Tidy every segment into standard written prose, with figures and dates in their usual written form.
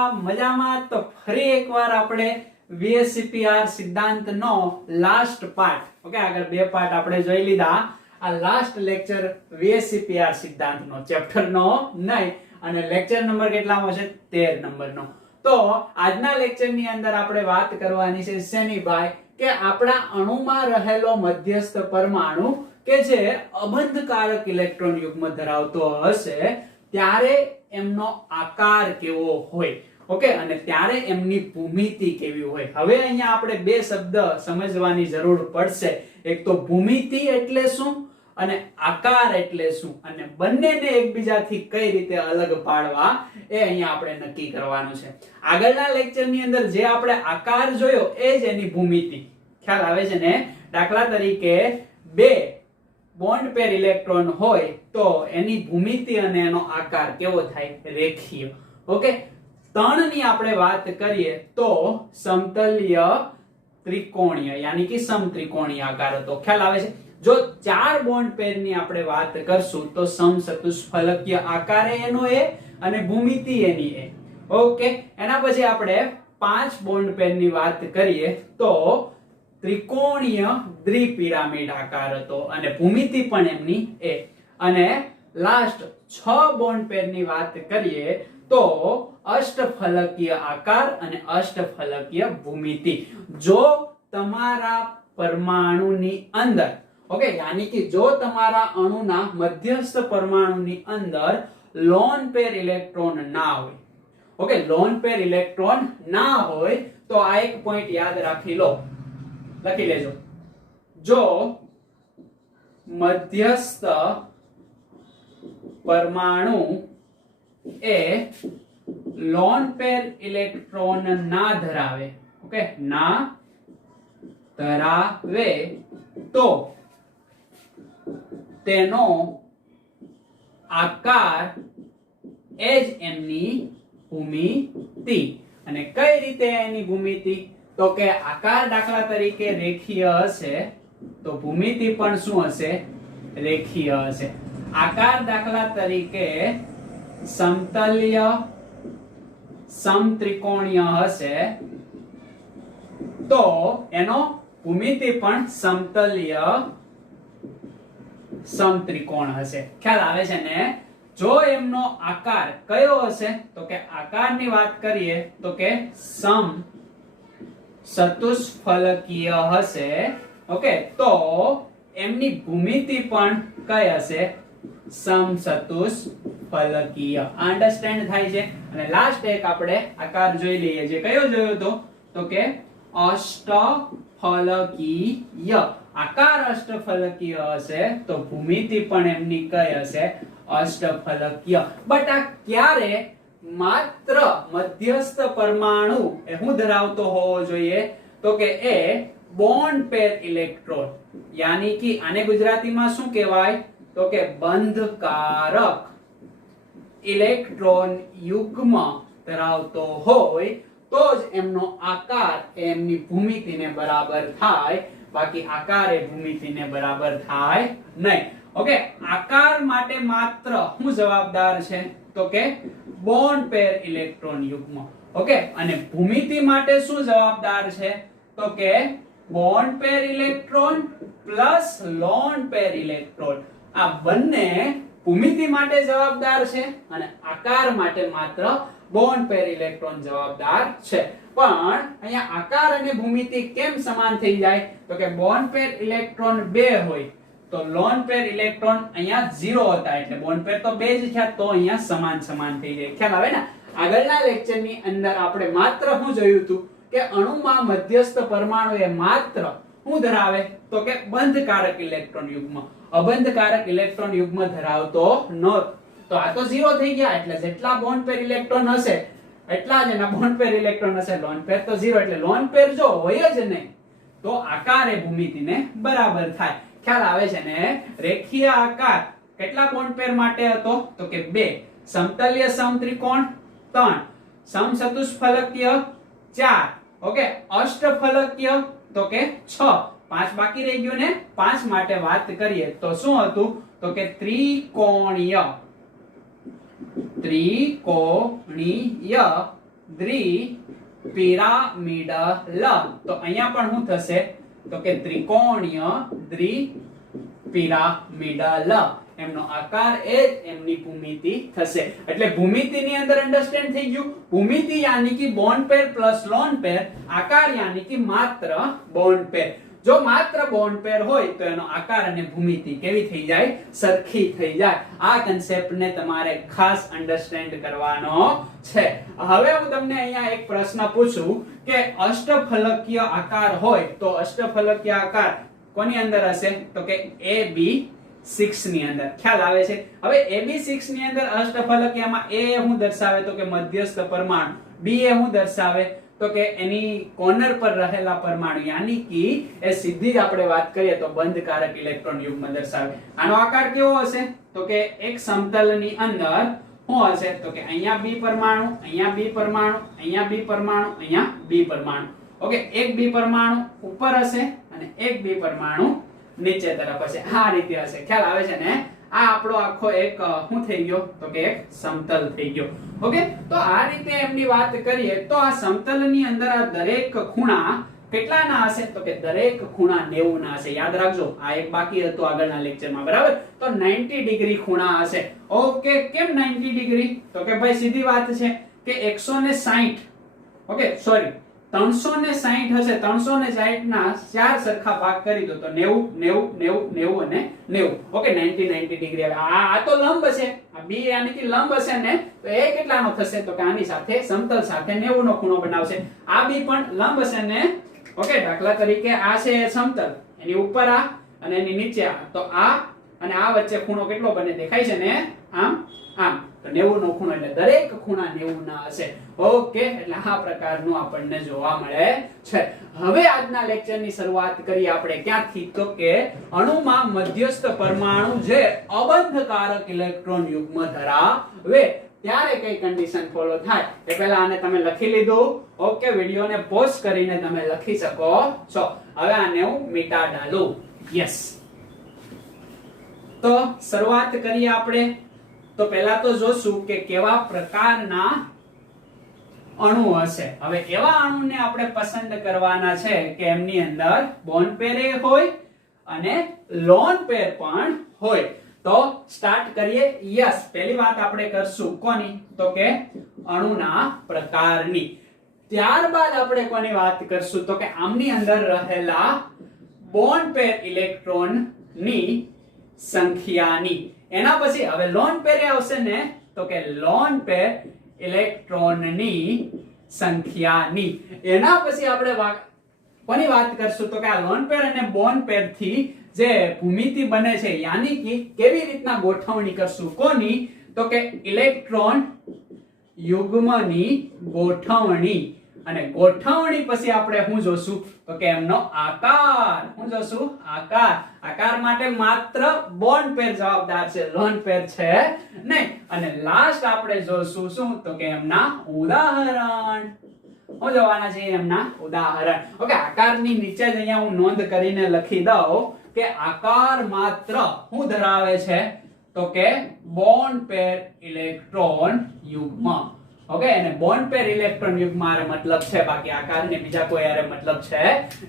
કેવા મજામાં? તો ફરી એકવાર આપણે VSCPR સિદ્ધાંતનો લાસ્ટ પાર્ટ, ઓકે, આગળ બે પાર્ટ આપણે જોઈ લીધા. આ લાસ્ટ લેક્ચર VSCPR સિદ્ધાંતનો ચેપ્ટરનો નહીં, અને લેક્ચર નંબર કેટલામો છે? 13 નંબરનો. તો આજના લેક્ચરની અંદર આપણે વાત કરવાની છે શેની ભાઈ? કે આપણા અણુમાં રહેલો મધ્યસ્થ પરમાણુ કે જે અબંધકારક ઇલેક્ટ્રોન યુગ્મ ધરાવતો હશે ત્યારે એમનો આકાર કેવો હોય, ઓકે, અને ત્યારે એમની ભૂમિતિ કેવી હોય. હવે અહીંયા આપણે બે શબ્દ સમજવાની જરૂર પડશે. એક તો ભૂમિતિ એટલે શું અને આકાર એટલે શું, અને બંનેને એકબીજાથી કઈ રીતે અલગ પાડવા એ અહીંયા આપણે નક્કી કરવાનું છે. આગળના લેક્ચરની અંદર જે આપણે આકાર જોયો એ જ એની ભૂમિતિ. ખ્યાલ આવે છે ને? દાખલા તરીકે બે બોન્ડ પેર ઇલેક્ટ્રોન હોય તો એની ભૂમિતિ અને એનો આકાર કેવો થાય? રેખીય. ઓકે, ત્રણની આપણે વાત કરીએ તો સમતલ્ય ત્રિકોણીય યાની કે સમત્રિકોણીય આકાર હતો. ખ્યાલ આવે છે? જો ચાર બોન્ડ પેર ની આપણે વાત કરશું તો સમચતુષ્ફલકીય આકાર એનો એ અને ભૂમિતિ એની એ. ઓકે, એના પછી આપણે પાંચ બોન્ડ પેર ની વાત કરીએ તો ત્રિકોણીય દ્વિપિરામિડ આકાર હતો અને ભૂમિતિ પણ એમની એ. અને લાસ્ટ 6 બોન્ડ પેર ની વાત કરીએ તો અષ્ટફલકીય આકાર અને અષ્ટફલકીય ભૂમિતિ. જો તમારા પરમાણુની અંદર, ઓકે, યાની કે જો તમારા અણુના મધ્યસ્થ પરમાણુની અંદર લોન પેર ઇલેક્ટ્રોન ના હોય, ઓકે, લોન પેર ઇલેક્ટ્રોન ના હોય તો આ એક પોઈન્ટ યાદ રાખી લો, લખી લેજો. જો મધ્યસ્થ પરમાણુ એ લોન પેર ઇલેક્ટ્રોન ના ધરાવે, ઓકે, ના ધરાવે તો તેનો આકાર એ જ એમની ભૂમિતિ. અને કઈ રીતે એની ભૂમિતિ? તો કે આકાર દાખલા તરીકે રેખીય હશે તો ભૂમિતિ પણ શું હશે? રેખીય હશે. આકાર દાખલા તરીકે સમતલ્ય સમત્રિકોણીય હશે તો એનો ભૂમિતિ પણ સમતલ્ય સમત્રિકોણ હશે. ખ્યાલ આવે છે ને? જો એમનો આકાર કયો હશે તો કે આકારની વાત કરીએ તો કે સમ ચતુષ્ફલકીય હશે, ઓકે, તો એમની ભૂમિતિ પણ કઈ હશે? સમચતુષ્ફલકીય. અન્ડરસ્ટેન્ડ થાય છે? અને લાસ્ટ એક આપણે આકાર જોઈ લઈએ. જે કયો જોયો તો કે અષ્ટફલકીય. આકાર અષ્ટફલકીય હશે તો ભૂમિતિ પણ એમની કઈ હશે? અષ્ટફલકીય. બટ આ ક્યારે માત્ર મધ્યસ્થ પરમાણુ એ હું ધરાવતો હોવો જોઈએ? તો કે એ બોન્ડ પેર ઇલેક્ટ્રોન, યાની કે આને ગુજરાતીમાં શું કહેવાય? તો કે બંધકારક ઇલેક્ટ્રોન યુગ્મ ધરાવતો હોય તો જ એમનો આકાર એમની ભૂમિતિને બરાબર થાય. બાકી આકાર એ ભૂમિતિને બરાબર થાય નહીં. ઓકે, આકાર માટે માત્ર શું જવાબદાર છે? તો કે બોન્ડ પેર ઇલેક્ટ્રોન યુગ્મ. ઓકે, અને ભૂમિતિ માટે શું જવાબદાર છે? તો કે bond pair electron plus lone pair electron. આ બંને ભૂમિતિ માટે જવાબદાર છે અને આકાર માટે માત્ર બોન્ડ પેર ઇલેક્ટ્રોન જવાબદાર છે. પણ અહીંયા આકાર અને ભૂમિતિ કેમ સમાન થઈ જાય? તો કે બોન્ડ પેર ઇલેક્ટ્રોન 2 હોય તો લોન પેર ઇલેક્ટ્રોન અહીંયા 0 હતા એટલે બોન્ડ પેર તો 2 જ થયા, તો અહીંયા સમાન સમાન થઈ જાય. ખ્યાલ આવે ને? આગળના લેક્ચરની અંદર આપણે માત્ર શું જોયું હતું કે અણુમાં મધ્યસ્થ પરમાણુ એ માત્ર શું ધરાવે? તો કે બંધકારક ઇલેક્ટ્રોન યુગ્મ. અબંધકારક ઇલેક્ટ્રોન યુગ્મ ધરાવતો નહોતો. તો આ તો 0 થઈ ગયા એટલે જેટલા બોન્ડ પેર ઇલેક્ટ્રોન હશે એટલા જ એના બોન્ડ પેર ઇલેક્ટ્રોન હશે. લોન પેર તો 0 એટલે લોન પેર જો હોય જ નહીં તો આકાર એ ભૂમિતિને બરાબર થાય. ખ્યાલ આવે છે ને? રેખીય આકાર કેટલા બોન્ડ પેર માટે હતો? તો કે 2. સમતલ્ય સમત્રિકોણ 3. સમચતુષ્ફલકીય 4. ઓકે, અષ્ટફલકીય તો કે 6. 5 બાકી રહી ગયું ને? 5 માટે વાત કરીએ તો શું હતું? તો કે ત્રિકોણીય દ્વિપિરામિડલ. તો અહીંયા પણ શું થશે તો કે ત્રિકોણીય દ્વિપિરામિડલ. એમનો આકાર એ જ એમની ભૂમિતિ થશે. એટલે ભૂમિતિની અંદર અન્ડરસ્ટેન્ડ થઈ ગયું. ભૂમિતિ યાની કે બોન્ડ પેર પ્લસ લોન પેર, આકાર યાની કે માત્ર બોન્ડ પેર. જો માત્ર બોન્ડ પેર હોય તો એનો આકાર અને ભૂમિતિ કેવી થઈ જાય? સરખી થઈ જાય. આ કન્સેપ્ટને તમારે ખાસ અન્ડરસ્ટેન્ડ કરવાનો છે. હવે હું તમને અહીંયા એક પ્રશ્ન પૂછું કે અષ્ટફલકીય આકાર હોય તો અષ્ટફલકીય આકાર કોની અંદર હશે? તો કે AB6 ની અંદર. ખ્યાલ આવે છે? હવે AB6 ની અંદર અષ્ટફલકીયમાં A હું દર્શાવે તો કે મધ્યસ્થ પરમાણુ, B એ હું દર્શાવે તો કે એની કોર્નર પર રહેલા પરમાણુ, યાની કે એ સીધી જ આપણે વાત કરીએ તો બંધકારક ઇલેક્ટ્રોન યુગ્મ દર્શાવે. આનો આકાર કેવો હશે? તો કે એક સમતલની અંદર શું હશે? તો કે અહીંયા B પરમાણુ, અહીંયા B પરમાણુ, અહીંયા B પરમાણુ, અહીંયા B પરમાણુ. ઓકે, એક B પરમાણુ ઉપર હશે અને એક B પરમાણુ નીચે તરફ હશે. આ રીતે હશે. ખ્યાલ આવે છે ને? આ આપણો આખો એક શું થઈ ગયો? તો કે એક સમતલ થઈ ગયો. ઓકે, તો આ રીતે એમની વાત કરીએ તો આ સમતલની અંદર આ દરેક ખૂણા કેટલાના હશે? તો કે દરેક ખૂણા 90 ના હશે. યાદ રાખજો, આ એક બાકી હતું આગળના લેક્ચરમાં, બરાબર? તો 90 ડિગ્રી ખૂણા હશે. ઓકે, કેમ 90 ડિગ્રી? તો કે ભાઈ સીધી વાત છે કે 160, ઓકે સોરી 360 હશે. 360 ના 4 સરખા ભાગ કરી દો તો 90 90 90 અને 90. Okay, 90 90 degree. આ તો લંબ છે, આ B યાની કે લંબ હશે ને, તો એ કેટલાનો થશે? તો કે આની સાથે સમતલ સાથે 90 નો ખૂણો બનાવશે. આ B પણ લંબ હશે ને. ઓકે, દાખલા તરીકે આ છે સમતલ, એની ઉપર આ અને એની નીચે આ, તો આ અને આ વચ્ચે ખૂણો કેટલો બને? દેખાય છે ને? આમ આમ. તો 90 નો ખૂણો એટલે દરેક ખૂણા 90 ના હશે. ઓકે, એટલે આ પ્રકારનું આપણને જોવા મળે છે. હવે આજના લેક્ચરની શરૂઆત કરીએ આપણે ક્યાંથી? તો કે અણુમાં મધ્યસ્થ પરમાણુ જે અબંધકારક ઇલેક્ટ્રોન યુગ્મ ધરાવે ત્યારે કઈ કન્ડિશન ફોલો થાય એ પહેલા આને તમે લખી લીધું. ઓકે, વિડિયોને પોઝ કરીને તમે લખી શકો છો. હવે આને હું મીટા ડાલું. યસ, તો શરૂઆત કરીએ આપણે. તો પહેલા તો જોશું કે કેવા પ્રકારના અણુ હશે. હવે એવા અણુને આપણે પસંદ કરવાના છે કે એમની અંદર બોન્ડ પેર હોય અને લોન પેર પણ હોય. તો સ્ટાર્ટ કરીએ. યસ, પહેલી વાત આપણે કરશું કોની? તો કે અણુના પ્રકારની. ત્યારબાદ આપણે કોની વાત કરશું? તો કે આમની અંદર રહેલા બોન્ડ પેર ઇલેક્ટ્રોન ની સંખ્યાની. એના પછી હવે લોન પેર આવશે ને, તો કે લોન પેર ઇલેક્ટ્રોનની સંખ્યાની. એના પછી આપણે કોની વાત કરશું? તો કે આ લોન પેર અને બોન્ડ પેર થી જે ભૂમિતિ બને છે, યાની કે કેવી રીતના ગોઠવણી કરશું કોની? તો કે ઇલેક્ટ્રોન યુગ્મની ગોઠવણી. અને ગોઠવણી પછી આપણે શું જોશું? તો કે એમનો આકાર. શું જોશું? આકાર. આકાર માટે માત્ર બોન્ડ પેર જવાબદાર છે, લોન પેર છે નહીં. અને લાસ્ટ આપણે જોશું શું? તો કે એમના ઉદાહરણ. શું જોવાના છે? એમના ઉદાહરણ. ઓકે, આકારની નીચે જ અહીંયા હું નોંધ કરીને લખી દઉં કે આકાર માત્ર શું ધરાવે છે? તો કે બોન્ડ પેર ઇલેક્ટ્રોન યુગ્મ. ઓકે, અને બોન્ડ પેર ઇલેક્ટ્રોન યુગ્મ આરે મતલબ છે, બાકી આકારને બીજા કોઈ આરે મતલબ છે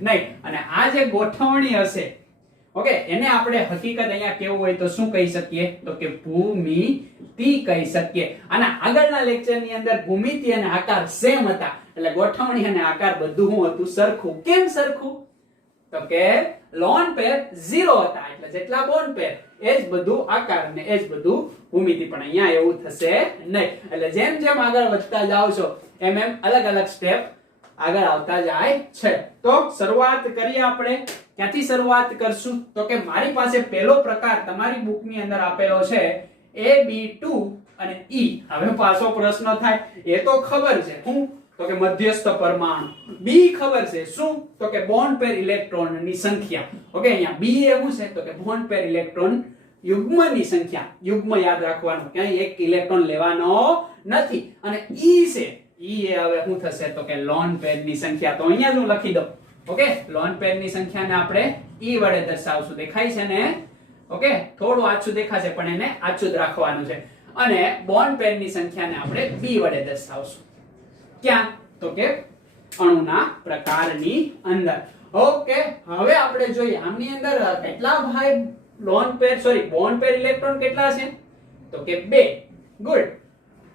નહીં. અને આ જે ગોઠવણી હશે, ઓકે, એને આપણે હકીકત અહીંયા કેવું હોય તો શું કહી શકીએ? તો કે ભૂમિતિ કહી શકીએ. અને આગળના લેક્ચરની અંદર ભૂમિતિ અને આકાર સેમ હતા, એટલે ગોઠવણી અને આકાર બધું શું હતું? સરખું. કેમ સરખું? તો કે લોન પેર 0 હતા, એટલે જેટલા બોન્ડ પેર એ જ બધું આકાર ને એ જ બધું ભૂમિતિ. પણ અહીંયા એવું થશે નહીં. એટલે જેમ જેમ આગળ વધતા જાવ છો એમ એમ અલગ અલગ સ્ટેપ આગળ આવતા જાય છે. તો શરૂઆત કરીએ આપણે. ક્યાંથી શરૂઆત કરશું? તો કે મારી પાસે પહેલો પ્રકાર તમારી બુકની અંદર આપેલો છે AB2 અને E. હવે પાછો પ્રશ્ન થાય, એ તો ખબર છે હું તો કે મધ્યસ્થ પરમાણુ. B ખબર છે શું? તો કે બોન્ડ પેર ઇલેક્ટ્રોનની સંખ્યા. ઓકે, અહીંયા B એ શું છે? તો કે બોન્ડ પેર ઇલેક્ટ્રોન યુગ્મની સંખ્યા. યુગ્મ યાદ રાખવાનું, ક્યાંય એક ઇલેક્ટ્રોન લેવાનો નથી. અને E છે, E એ હવે શું થશે? તો કે લોન પેરની સંખ્યા. તો અહીંયા જ હું લખી દઉં. ઓકે, લોન પેરની સંખ્યાને આપણે E વડે દર્શાવશું. દેખાય છે ને? ઓકે, થોડું આછું દેખાશે પણ એને આછું જ રાખવાનું છે. અને બોન્ડ પેરની સંખ્યાને આપણે B વડે દર્શાવશું. ક્યાં? તો કે અણુના પ્રકારની અંદર. ઓકે, હવે આપણે જોઈએ આમની અંદર કેટલા ભાઈ lone pair bond pair electron કેટલા છે? તો કે 2. ગુડ.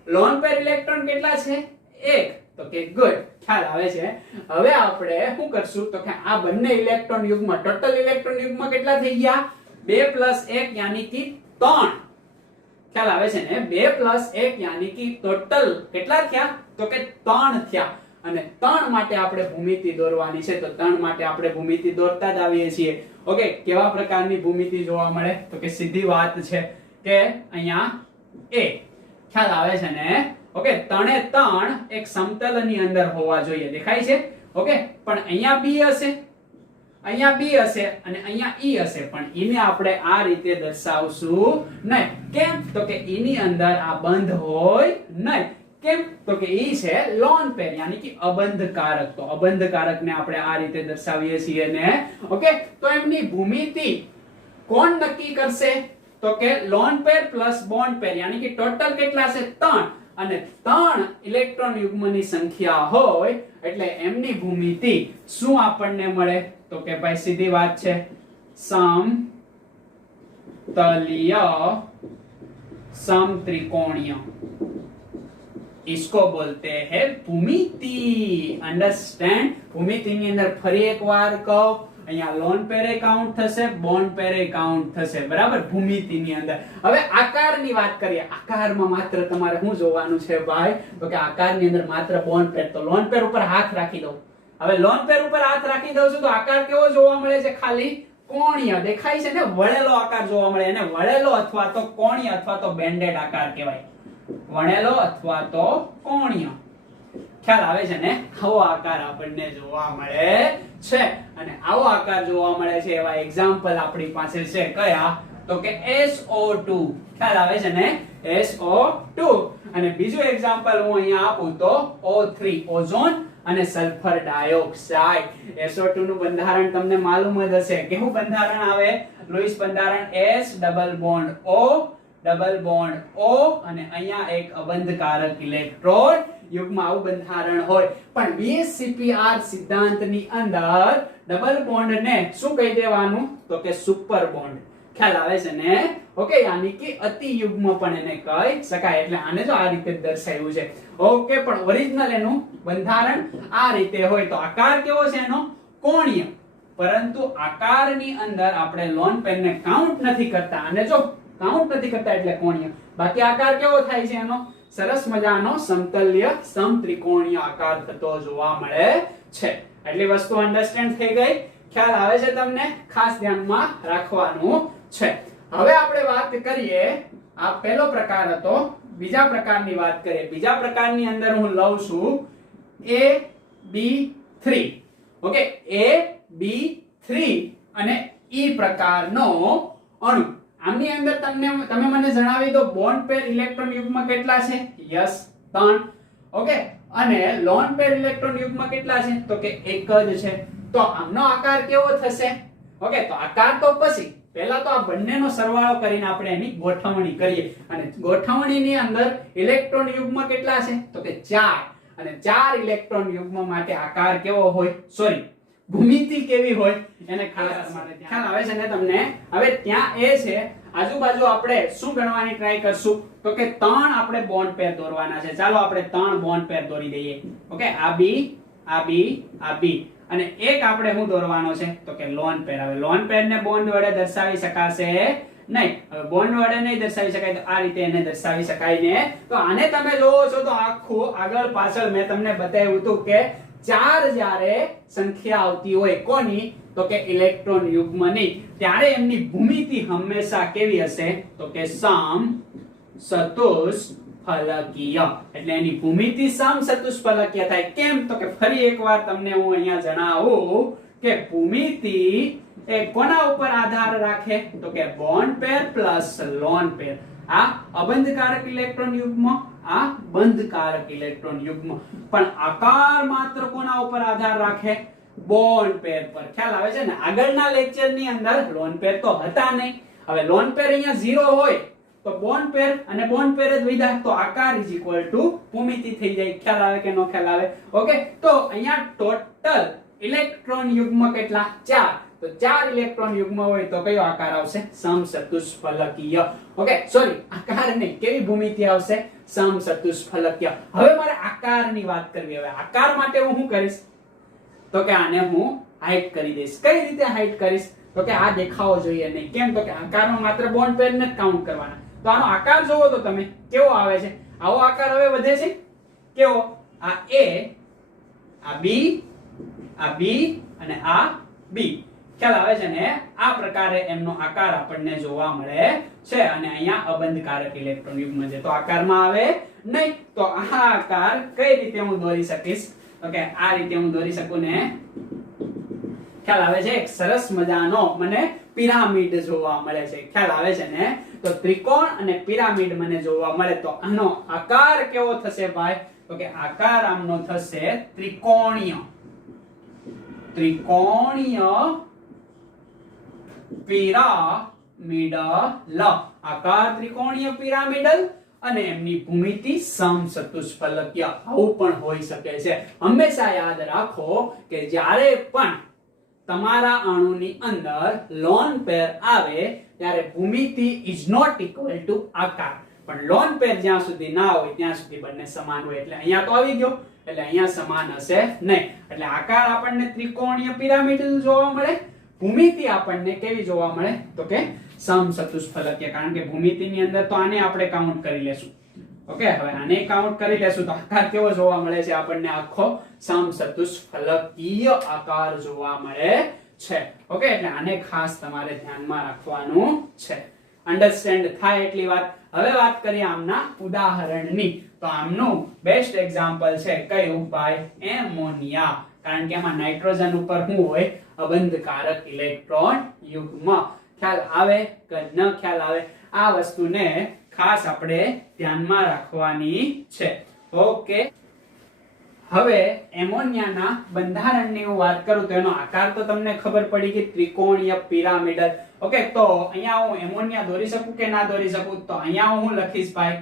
લોન પેર ઇલેક્ટ્રોન કેટલા છે? 1. તો કે ગુડ. ખ્યાલ આવે છે? હવે આપણે શું કરશું તો કે આ બંને ઇલેક્ટ્રોન યુગ્મ ટોટલ ઇલેક્ટ્રોન યુગ્મ કેટલા થઈ ગયા? 2 + 1 યાની કે 3. ખ્યાલ આવે છે ને? 2 + 1 યાની કે ટોટલ કેટલા થયા? તો કે 3 થયા. અને 3 માટે આપણે ભૂમિતિ દોરવાની છે, તો 3 માટે આપણે ભૂમિતિ દોરતા જ આવીએ છીએ. ઓકે, કેવા પ્રકારની ભૂમિતિ જોવા મળે? તો કે સીધી વાત છે કે અહીંયા A. ખ્યાલ આવે છે ને? ઓકે, 3 એ 3 એક સમતલની અંદર હોવા જોઈએ. દેખાય છે? ઓકે, પણ અહીંયા B હશે, અહીંયા B હશે અને અહીંયા E હશે, પણ E ને આપણે આ રીતે દર્શાવશું નહીં. કેમ? તો કે E ની અંદર આ બંધ હોય નહીં. કેમ? તો કે E છે લોન પેર યાની કે અબંધકારક. તો અબંધકારકને આપણે આ રીતે દર્શાવીએ છીએ ને. ઓકે, તો એમની ભૂમિતિ કોણ નક્કી કરશે? તો કે લોન પેર પ્લસ બોન્ડ પેર યાની કે ટોટલ કેટલા છે? 3. અને 3 ઇલેક્ટ્રોન યુગ્મની સંખ્યા હોય એટલે એમની ભૂમિતિ શું આપણને મળે? તો કે ભાઈ સીધી વાત છે, સમતલીય समत्रिकोणीय, इसको बोलते हैं भूमिति. अंडरस्टैंड? भूमिति ની અંદર ફરી એકવાર કહો, અહીંયા લોન પેરે કાઉન્ટ થશે, બોન્ડ પેરે કાઉન્ટ થશે. બરાબર? ભૂમિતિ ની અંદર. હવે આકારની વાત કરીએ. આકારમાં માત્ર તમારે શું જોવાનું છે ભાઈ? તો કે આકારની અંદર માત્ર બોન્ડ પેર. તો લોન પેર ઉપર હાથ રાખી દો. હવે લોન પેર ઉપર હાથ રાખી દઉં છું તો આકાર કેવો જોવા મળે છે? ખાલી કોણીય દેખાય છે ને? વળેલો આકાર જોવા મળે. એને વળેલો અથવા તો કોણીય અથવા તો બેન્ડેડ આકાર કહેવાય. વળેલો અથવા તો કોણીય. ખ્યાલ આવે છે ને? આવો આકાર આપણને જોવા મળે છે. અને આવો આકાર જોવા મળે છે એવા એક્ઝામ્પલ આપણી પાસે છે. કયા? તો કે SO2. ખ્યાલ આવે છે ને? SO2. અને બીજું એક્ઝામ્પલ હું અહીંયા આપું તો O3, ઓઝોન અને સલ્ફર ડાયોક્સાઇડ. SO2 નું બંધારણ તમને માલુમ જ હશે. કેવું બંધારણ આવે? લુઈસ બંધારણ. S double bond O double bond O અને અહીંયા એક અબંધકારક ઇલેક્ટ્રોન યુગ્મ. આવું બંધારણ હોય. પણ VSCPR સિદ્ધાંતની અંદર ડબલ બોન્ડ ને શું કહી દેવાનું? તો કે સુપર બોન્ડ. ખ્યાલ આવે છે ને? ઓકે, યાની કે અતિ યુગ્મ પણ એને કહી શકાય. એટલે આને જો આ રીતે દર્શાવ્યું છે. ઓકે, પણ ઓરિજિનલ એનું બંધારણ આ રીતે હોય. તો આકાર કેવો છે એનો? કોણીય. પરંતુ આકારની અંદર આપણે લોન પેનને કાઉન્ટ નથી કરતા. અને જો કાઉન્ટ નથી કરતા એટલે કોણીય. બાકી આકાર કેવો થાય છે એનો? સરસ મજાનો સમતલ્ય સમત્રિકોણીય આકાર થતો જોવા મળે છે. એટલી વસ્તુ અન્ડરસ્ટેન્ડ થઈ ગઈ? ખ્યાલ આવે છે તમને? ખાસ ધ્યાનમાં રાખવાનું છે. હવે આપણે વાત કરીએ, આ પહેલો પ્રકાર હતો. બીજા પ્રકારની વાત કરીએ. બીજા પ્રકારની અંદર હું લઉં છું AB3. ઓકે, AB3 અને E પ્રકારનો અણુ. આમની અંદર તમે મને જણાવી દો બોન્ડ પેર ઇલેક્ટ્રોન યુગ્મ કેટલા છે? યસ, 3. ઓકે, અને લોન પેર ઇલેક્ટ્રોન યુગ્મ કેટલા છે? તો કે 1 જ છે. તો આમનો આકાર કેવો થશે? ઓકે, તો આકાર તો પછી પહેલા તો આ બંનેનો સરવાળો કરીને આપણે એની ગોઠવણી કરીએ. અને ગોઠવણીની અંદર ઇલેક્ટ્રોન યુગ્મ કેટલા છે? તો કે 4. અને 4 ઇલેક્ટ્રોન યુગ્મ માટે આકાર કેવો હોય? ભૂમિતિ કેવી હોય એને ખાસ તમારે ખ્યાલ આવે છે ને તમને? હવે ત્યાં એ છે, આજુબાજુ આપણે શું ગણવાની ટ્રાય કરશું? તો કે 3 આપણે બોન્ડ પેર દોરવાના છે. ચાલો આપણે 3 બોન્ડ પેર દોરી દઈએ. ઓકે, આ B, આ B, આ B. અને એક આપણે શું દોરવાનો છે? તો કે લોન પેર. હવે લોન પેર ને બોન્ડ વડે દર્શાવી શકાશે નહીં. હવે બોન્ડ વડે નહીં દર્શાવી શકાય તો આ રીતે એને દર્શાવી શકાય ને. તો આને તમે જોવો છો તો આખું આગળ પાછળ મેં તમને બતાવ્યું હતું કે 4 જ્યારે સંખ્યા આવતી હોય કોની? તો કે ઇલેક્ટ્રોન યુગ્મની, ત્યારે એમની ભૂમિતિ હંમેશા કેવી હશે? તો કે સમચતુષ્ફલકીય. એટલે એની ભૂમિતિ સમચતુષ્ફલકીય થાય. કેમ? તો કે ફરી એકવાર તમને હું અહીંયા જણાવું કે ભૂમિતિ એ કોના ઉપર આધાર રાખે? તો કે બોન્ડ પેર પ્લસ લોન પેર. આ અબંધકારક ઇલેક્ટ્રોન યુગ્મ, આ બંધકારક ઇલેક્ટ્રોન યુગ્મ. પણ આકાર માત્ર કોના ઉપર આધાર રાખે? બોન્ડ પેર પર. ખ્યાલ આવે છે ને? આગળના લેક્ચરની અંદર લોન પેર તો હતા નહીં. હવે લોન પેર અહીંયા 0 હોય તો બોન્ડ પેર અને બોન્ડ પેર જ વધ્યા તો આકાર ઇઝ ઇક્વલ ટુ ભૂમિતિ થઈ જાય. ખ્યાલ આવે કે નો ખ્યાલ આવે? ઓકે, તો અહીંયા ટોટલ ઇલેક્ટ્રોન યુગ્મ કેટલા? 4. તો 4 ઇલેક્ટ્રોન યુગ્મ હોય તો કયો આકાર આવશે? સમચતુષ્ફલકીય. ઓકે, સોરી, આકાર નહીં, કેવી ભૂમિતિ આવશે? સમચતુષ્ફલકીય. હવે મારે આકારની વાત કરવી. હવે આકાર માટે હું શું કરીશ? તો કે આને હું હાઈટ કરી દઈશ. કઈ રીતે હાઈટ કરીશ? તો કે આ દેખાવો જોઈએ નહીં. કેમ? તો કે આકારમાં માત્ર બોન્ડ પેર ને જ કાઉન્ટ કરવાના. તો આનો આકાર જોવો તો તમે કેવો આવે છે? આવો આકાર હવે વધે છે. કેવો? આ A, આ B, આ B અને આ B. ખ્યાલ આવે છે ને? આ પ્રકારે એમનો આકાર આપણને જોવા મળે છે. અને અહીંયા અબંધકારક ઇલેક્ટ્રોન યુગ્મ છે તો આકારમાં આવે નહીં. તો આ આકાર કઈ રીતે હું દોરી શકીશ? તો કે આ રીતે હું દોરી શકું ને. ખ્યાલ આવે છે? એક સરસ મજાનો મને પિરામિડ જોવા મળે છે. ખ્યાલ આવે છે ને? તો ત્રિકોણ અને પિરામિડ મને જોવા મળે તો આનો આકાર કેવો થશે ભાઈ? તો કે આકાર આમનો થશે ત્રિકોણીય. ત્રિકોણીય પિરામિડલ. આકાર ત્રિકોણીય પિરામિડલ અને એમની ભૂમિતિ સમચતુષ્ફલકીય. આવું પણ હોઈ શકે છે. હંમેશા યાદ રાખો કે જ્યારે પણ તમારા અણુની અંદર લોન પેર આવે ત્યારે ભૂમિતિ ઇઝ નોટ ઇક્વલ ટુ આકાર. પણ લોન પેર જ્યાં સુધી ના હોય ત્યાં સુધી બંને સમાન હોય. એટલે અહીંયા તો આવી ગયો, એટલે અહીંયા સમાન હશે નહીં. એટલે આકાર આપણને ત્રિકોણીય પિરામિડ જોવા મળે, ભૂમિતિ આપણને કેવી જોવા મળે? તો કે સમચતુષ્ફલકીય. કારણ કે ભૂમિતિની અંદર તો આને આપણે કાઉન્ટ કરી લેશું. ઓકે, હવે આને કાઉન્ટ કરી લેશું તો આકાર કેવો જોવા મળે છે આપણને? આખો સમચતુષ્ફલકીય આકાર જોવા મળે છે. ઓકે, એટલે આને ખાસ તમારે ધ્યાનમાં રાખવાનું છે. અન્ડરસ્ટેન્ડ થાય એટલી વાત. હવે વાત કરીએ આમના ઉદાહરણની. તો આમનું બેસ્ટ એક્ઝામ્પલ છે કયું ભાઈ? એમોનિયા. કારણ કે એમાં નાઇટ્રોજન ઉપર શું હોય? અબંધકારક ઇલેક્ટ્રોન યુગ્મ. ખ્યાલ આવે કે ન ખ્યાલ આવે? આ વસ્તુને ખાસ આપણે ધ્યાનમાં રાખવાની છે. ઓકે, હવે એમોનિયાના બંધારણની હું વાત કરું તો એનો આકાર તો તમને ખબર પડી કે ત્રિકોણીય પિરામિડલ. ઓકે, તો અહીંયા હું એમોનિયા દોરી શકું કે ના દોરી શકું? તો અહીંયા હું લખીશ ભાઈ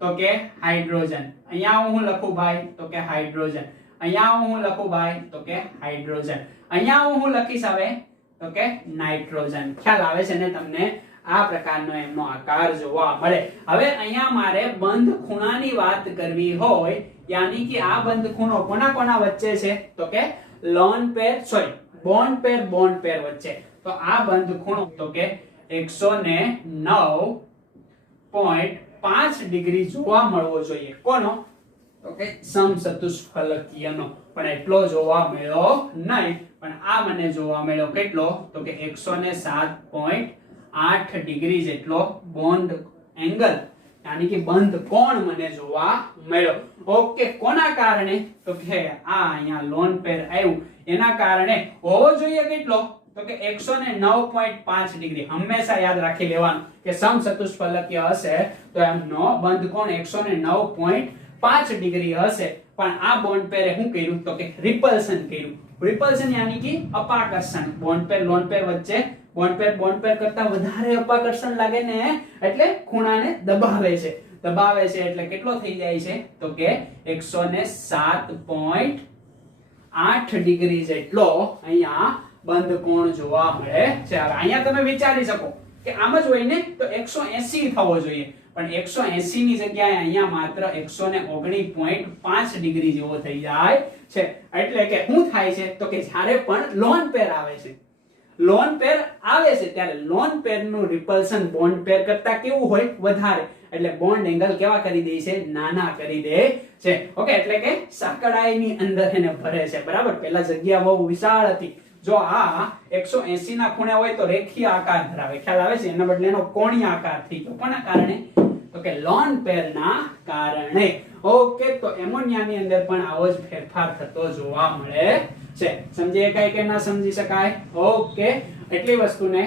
તો કે હાઇડ્રોજન. અહીંયા હું લખું ભાઈ તો કે હાઇડ્રોજન. અહીંયા હું લખું ભાઈ તો કે હાઇડ્રોજન. અહીંયા હું લખીશ હવે તો કે નાઇટ્રોજન. ખ્યાલ આવે છે ને તમને? આ પ્રકારનો એમનો આકાર જોવા મળે. હવે અહીંયા મારે બંધ ખૂણાની વાત કરવી હોય, યાની કે આ બંધ ખૂણો કોના કોના વચ્ચે છે? તો કે લોન પેર બોન્ડ પેર વચ્ચે. તો આ બંધ ખૂણો તો કે 109.5 ડિગ્રી જોવા મળવો જોઈએ. કોનો? તો કે સમચતુષ્ફલકીયનો. પણ એટલો જોવા મળ્યો નહીં. પણ આ મને જોવા મળ્યો કેટલો? તો કે 107.8 ડિગ્રી જેટલો બોન્ડ એંગલ યાની કે બંધ કોણ મને જોવા મળ્યો. ઓકે, કોના કારણે? તો કે આ અહીંયા લોન પેર આવ્યું એના કારણે હોવો જોઈએ કેટલો? તો કે 109.5 ડિગ્રી. હંમેશા યાદ રાખી લેવાનું કે સમચતુષ્ફલકીય હશે તો એમનો બંધ કોણ 109.5 ડિગ્રી હશે. પણ આ બોન્ડ પેરે શું કર્યું? તો કે રિપલ્શન કર્યું. રિપલ્શન યાની કે અપાકર્ષણ. બોન્ડ પેર લોન પેર વચ્ચે બોન્ડ પેર કરતા વધારે અપાકર્ષણ લાગે ને એટલે ખૂણાને દબાવે છે. એટલે કેટલો થઈ જાય છે? તો કે 107.8 ડિગ્રી જેટલો અહીંયા બંધ કોણ જોવા મળે છે. હવે અહીંયા તમે વિચારી શકો કે આમ જ હોય ને તો 180 થવો જોઈએ. પણ 180 ની જગ્યાએ અહીંયા માત્ર 119.5 ડિગ્રી જેવો થઈ જાય છે. એટલે કે શું થાય છે? તો કે જ્યારે પણ લોન પેર આવે છે ત્યારે લોન પેર નું રિપલ્શન બોન્ડ પેર કરતા કેવું હોય? વધારે. એટલે બોન્ડ એંગલ કેવા કરી દે છે? નાના કરી દે છે. ઓકે, એટલે કે સાંકળાઈની અંદર એને ભરે છે. બરાબર? પહેલા જગ્યા બહુ વિશાળ હતી. જો આ 180 ના ખૂણે હોય તો રેખીય આકાર ધરાવે. ખ્યાલ આવે છે? એના બદલે એનો કોણીય આકાર થઈ ગયો. કોના કારણે? તો કે લોન પેર ના કારણે. ઓકે, તો એમોનિયાની અંદર પણ આવો જ ફેરફાર થતો જોવા મળે છે. સમજી શકાય કે ના સમજી શકાય? ઓકે, એટલી વસ્તુને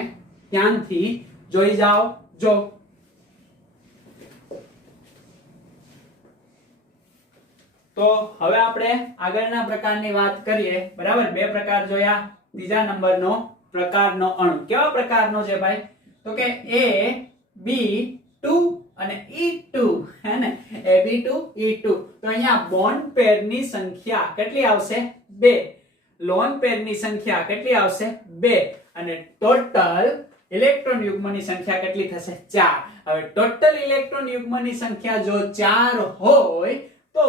ધ્યાનથી જોઈ જાઓ. જો તો હવે આપણે આગળના પ્રકારની વાત કરીએ. બરાબર? બે પ્રકાર જોયા. ત્રીજા નંબરનો પ્રકારનો અણુ કેવા પ્રકારનો છે ભાઈ? તો કે A B2 2 અને E2 હે ને AB2 E2 તો અહીંયા બોન્ડ પેરની સંખ્યા કેટલી આવશે 2 લોન પેરની સંખ્યા કેટલી આવશે 2 અને ટોટલ ઇલેક્ટ્રોન યુગ્મની સંખ્યા કેટલી થશે 4 હવે ટોટલ ઇલેક્ટ્રોન યુગ્મની સંખ્યા જો 4 હોય તો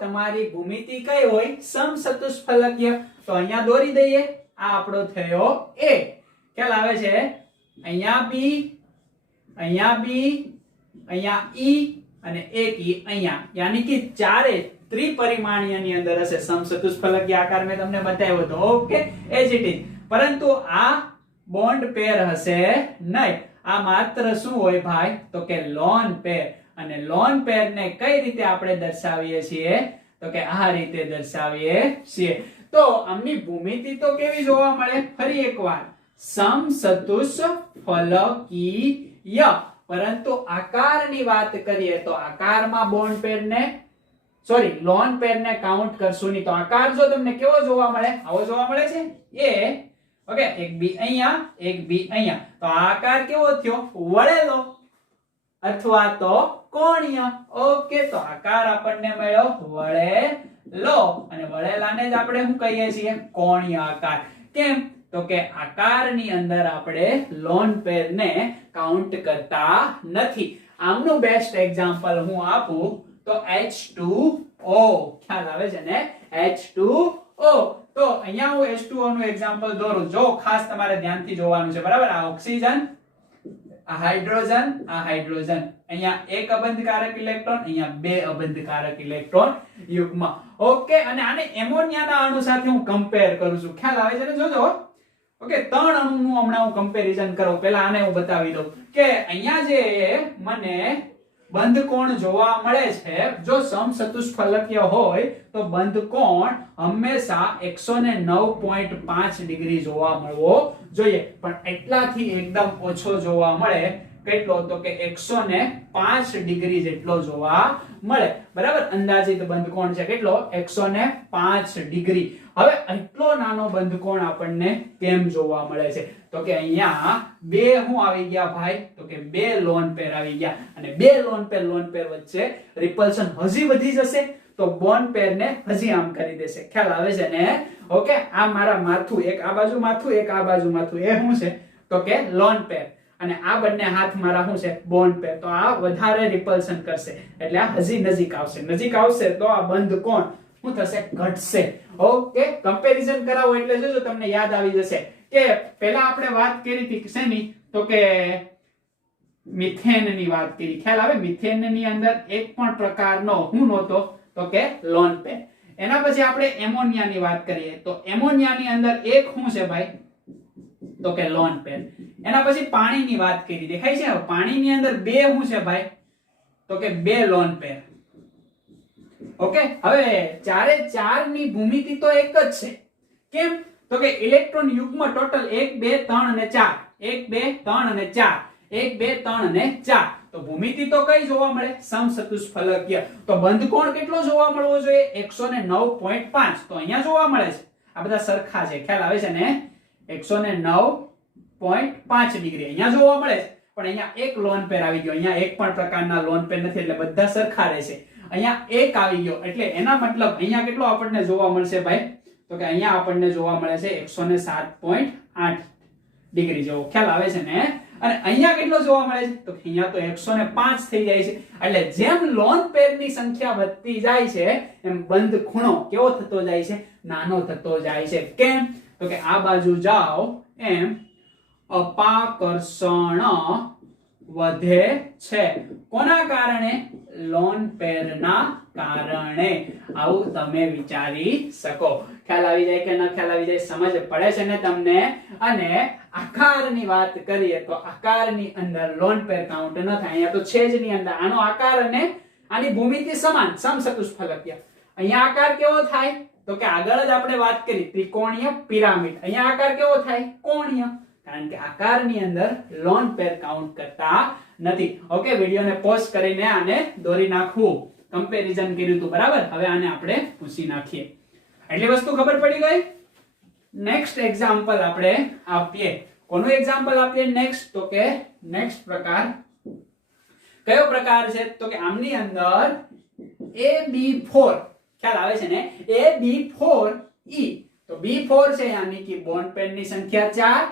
તમારી ભૂમિતિ કઈ હોય સમચતુષ્ફલકીય તો અહીંયા દોરી દઈએ આ આપણો થયો A ખ્યાલ આવે છે અહીંયા B અહીંયા B અહીંયા E અને એક E અહીંયા યાની કે ચારે ત્રિપરિમાણીયની અંદર હશે સમચતુષ્ફલકીય આકાર મેં તમને બતાવ્યો હતો ઓકે એજ ઇટ ઇઝ પરંતુ આ બોન્ડ પેર હશે નહીં આ માત્ર શું હોય ભાઈ તો કે લોન પેર અને લોન પેર ને કઈ રીતે આપણે દર્શાવીએ છીએ તો કે આ રીતે દર્શાવીએ છીએ તો આમની ભૂમિતિ તો કેવી જોવા મળે ફરી એકવાર સમચતુષ્ફલકીય પરંતુ આકારની વાત કરીએ તો આકારમાં બોન્ડ પેર ને લોન પેર ને કાઉન્ટ કરશું નહીં તો આકાર જો તમને કેવો જોવા મળે આવો જોવા મળે છે એ ઓકે એક બી અહીંયા એક બી અહીંયા તો આ આકાર કેવો થયો વળેલો અથવા તો કોણીય ઓકે તો આકાર આપણને મળ્યો વળેલો અને વળેલાને જ આપણે શું કહીએ છીએ કોણીય આકાર કેમ તો કે આકારની અંદર આપણે લોન પેર ને કાઉન્ટ કરતા નથી આમનું બેસ્ટ એક્ઝામ્પલ હું આપું તો H2O ખ્યાલ આવે છે ને H2O તો અહીંયા હું H2O નું એક્ઝામ્પલ દોરું જો ખાસ તમારે ધ્યાનથી જોવાનું છે બરાબર આ ઓક્સિજન આ હાઇડ્રોજન અહીંયા એક અબંધકારક ઇલેક્ટ્રોન અહીંયા બે અબંધકારક ઇલેક્ટ્રોન યુગ્મ ઓકે અને આને એમોનિયાના અણુ સાથે હું કમ્પેર કરું છું ખ્યાલ આવે છે ને જોજો ઓકે ત્રણ અણુનું હમણાં હું કમ્પેરિઝન કરું પહેલા આને હું બતાવી દઉં કે અહીંયા જે મને બંધ કોણ જોવા મળે છે જો સમચતુષ્ફલકીય હોય તો બંધ કોણ હંમેશા 109.5 ડિગ્રી જોવા મળવો જોઈએ પણ એટલાથી એકદમ ઓછો જોવા મળે કેટલો તો કે 105 ડિગ્રી જેટલો જોવા મળે બરાબર અંદાજિત બંધ કોણ છે કેટલો 105 ડિગ્રી હવે એટલો નાનો બંધ કોણ આપણને કેમ જોવા મળે છે તો કે અહીંયા બે હું આવી ગયા ભાઈ તો કે બે લોન પેર આવી ગયા અને બે લોન પેર વચ્ચે રિપલ્શન હજી વધી જશે તો બોન્ડ પેર ને હજી આમ કરી દેશે ખ્યાલ આવે છે ને ઓકે આ મારા માથું એક આ બાજુ માથું એક આ બાજુ માથું એ શું છે તો કે લોન પેર અને આ બંને હાથ મારા શું છે બોન્ડ પેર તો આ વધારે રિપલ્શન કરશે એટલે આ હજી નજીક આવશે તો આ બંધ કોણ શું થશે ઘટશે ઓકે કમ્પેરિઝન કરાવો એટલે જોજો તમને યાદ આવી જશે કે પહેલા આપણે વાત કરી હતી શેની તો કે મિથેન ની વાત કરી ખ્યાલ આવે મિથેન ની અંદર એક પણ પ્રકારનો હું નહોતો તો કે લોન પેર એના પછી આપણે એમોનિયા ની વાત કરીએ તો એમોનિયા ની અંદર એક શું છે ભાઈ તો કે લોન પેર એના પછી પાણીની વાત કરી દેખાય છે પાણીની અંદર બે શું છે ભાઈ તો કે બે લોન પેર ઓકે હવે ચારે ચાર ની ભૂમિતિ તો એક જ છે કેમ તો કે ઇલેક્ટ્રોન યુગ્મ ટોટલ 1 2 3 અને 4 1 2 3 અને 4 1 2 3 અને 4 તો ભૂમિતિ તો કઈ જોવા મળે સમચતુષ્ફલકીય તો બંધ કોણ કેટલો જોવા મળવો જોઈએ 109.5 તો અહીંયા જોવા મળે છે આ બધા સરખા છે ખ્યાલ આવે છે ને 109.5 ડિગ્રી અહીંયા જોવા મળે છે પણ અહીંયા એક લોન પેર આવી ગયો અહીંયા એક પણ પ્રકારના લોન પેર નથી એટલે બધા સરખા રહેશે અહીંયા એક આવી ગયો એટલે એના મતલબ અહીંયા કેટલો આપણને જોવા મળશે ભાઈ તો કે અહીંયા આપણને જોવા મળે છે 107.8 ડિગ્રી જેવો ખ્યાલ આવે છે ને અને અહીંયા કેટલો જોવા મળે છે તો અહીંયા તો 105 થઈ જાય છે એટલે જેમ લોન પેર ની સંખ્યા વધતી જાય છે એમ બંધ ખૂણો કેવો થતો જાય છે નાનો થતો જાય છે કેમ તો કે આ બાજુ જાઓ એમ અપાકર્ષણ વધે છે કોના કારણે લોન પેરના કારણે આવું તમે વિચારી શકો ખ્યાલ આવી જાય કે ન ખ્યાલ આવી જાય સમજ પડે છે ને તમને અને આકારની વાત કરીએ તો આકારની અંદર લોન પેર કાઉન્ટ ન થાય અહીંયા તો છે જ ની અંદર આનો આકાર અને આની ભૂમિતિ સમાન સમચતુષ્ફલકીય અહીંયા આકાર કેવો થાય તો કે આગળ જ આપણે વાત કરી ત્રિકોણીય પિરામિડ અહીંયા આકાર કેવો થાય કોણીય કારણ કે આકારની અંદર લોન પેર કાઉન્ટ કરતા નથી ઓકે વિડિયોને પોઝ કરીને આને દોરી નાખવું કમ્પેરિઝન કર્યું હતું બરાબર હવે આને આપણે પૂછી નાખીએ એટલી વસ્તુ ખબર પડી ગઈ નેક્સ્ટ એક્ઝામ્પલ આપણે આપીએ કોનું એક્ઝામ્પલ આપીએ નેક્સ્ટ તો કે નેક્સ્ટ પ્રકાર કયો પ્રકાર છે તો કે આમની અંદર AB4 ખ્યાલ આવે છે ને AB4E તો B4 છે યાની કે બોન્ડ પેર ની સંખ્યા 4